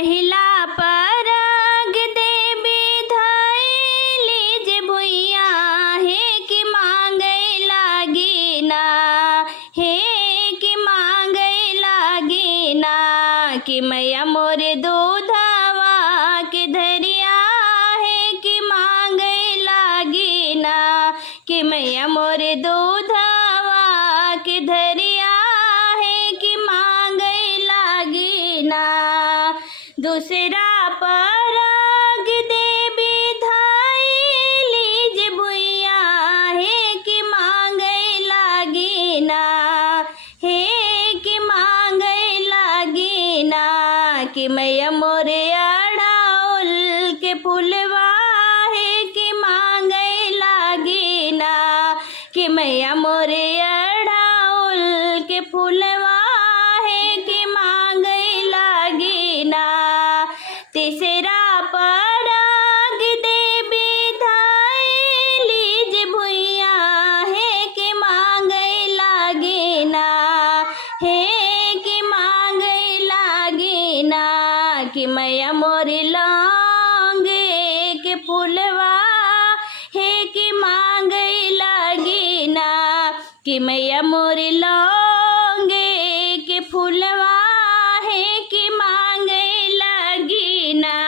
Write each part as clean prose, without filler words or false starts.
पहिला परग देवी धइली जे भुइया हे कि मांगे लागी ना, हे कि मांगे लागी ना, कि मैया मोरे दूधवा के धरिया है कि मांगे लागी ना, कि मैया मोरे दूधवा के धरिया है कि मांगे लागी ना। दूसरा परग देवी धइली जे भुइया है कि मांगे लागी ना, हे कि मांगे लागी ना, कि मैया मोरे अड़ाउल के फूलवा है कि मांगे लागी ना, कि मैया मोरे अड़ाउल के फूलवा है कि मांगे लागी ना। तीसरा परग देवी धइली जे भुइया है कि मांगे लागी ना, हे कि मांगे लागी ना, कि मैया मोरी लौंगे के फूलवा है कि मांगे लागी ना, कि मैया मोरी लौंगे के फूलवा है कि मांगे लागी ना।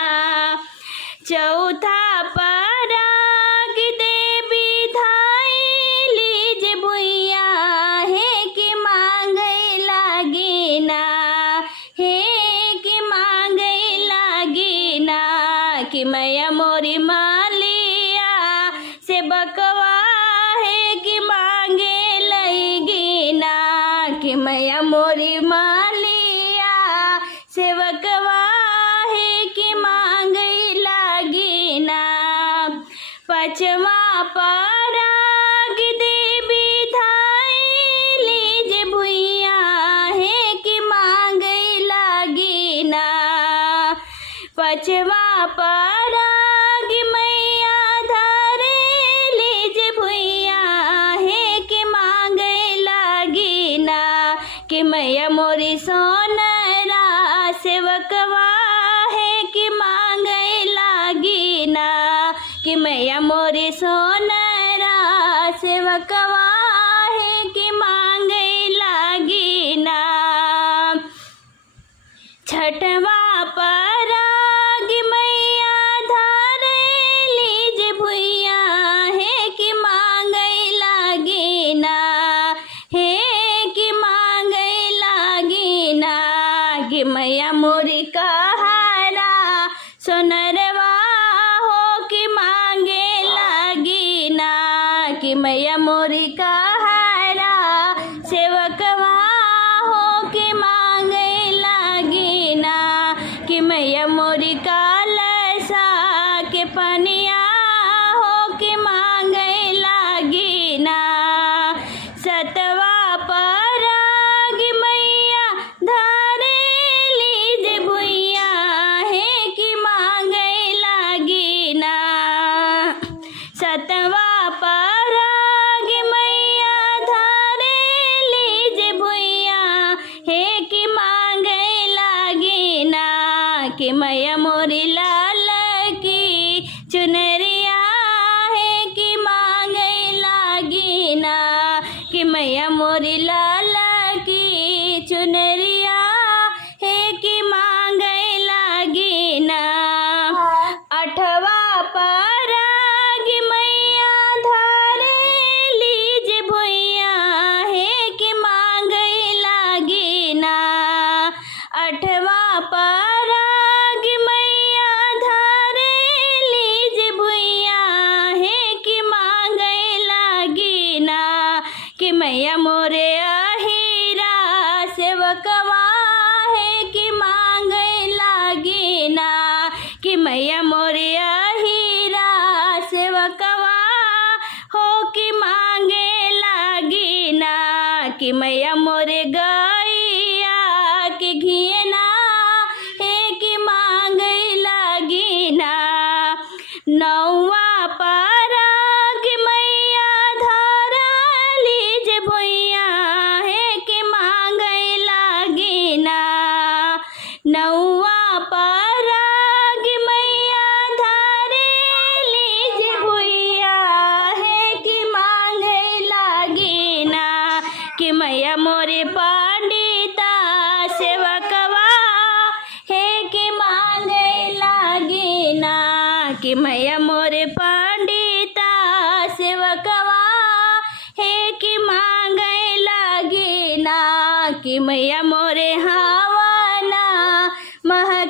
चौथा परग देवी धइली जे भुइया है कि मांगे लागी ना, हे कि मांगे लागी ना, कि मैया मोरी मालिया से बकवा है कि मांगे लगी ना, कि मैया मोरी मालिया से बकवा है कि मांगे लागी ना। पांचवा परग देवी धइली जे भुइया है कि मांगे लागी ना। पांचवा परग मैया धइली जे भुइया है कि मांगे लागी ना, कि मैया मोरी सोनरा सेवकवा है कि मांगे लागी ना, कि मैया मोरी सोनरा सेवकवा है कि मांगे लागी ना। छठवा परग मैया धइली जे भुइया है कि मांगे लागी ना, हे कि मांगे लागी ना, कि मैया मोरी कहारा सोनरवा हो कि मांगे लागी ना, कि मैया मोरी कहारा सेवकवा हो कि मांगे लागी ना, कि मैया मोरी कलसा के पनिया हो कि मांगे लागी ना। सतवा परग मैया धइली जे भुइया है कि मांगे लागी ना। सतवा परग मैया धइली जे भुइया है कि मांगे लागी ना, कि मैया मोरी लाल की चुनरिया है कि मांगे लागी ना, कि मैया मोरी लाल की चुनरिया है कि मांगे लागी ना। आठवा परग मैया धइली जे भुइया है कि मांगे लागी ना। आठवा परग मैया धइली जे भुइया है कि मांगे लागी ना, कि मैया मोरे अहिरा सेवकवा है कि मांगे लागी ना, कि मैया मोरे अहिरा सेवकवा हो कि मांगे लागी ना, कि मैया मोरे गैया के घियना है कि मांगे लागी ना। नौवा परग मैया धइली जे भुइया है कि मांगे लागी ना। नौवा पर मैया मोरे पंडिता सेवकवा हे कि मांगे लागी ना कि मैया मोरे पंडिता सेवकवा हे कि मांगे लागी ना कि मैया मोरे हवना मह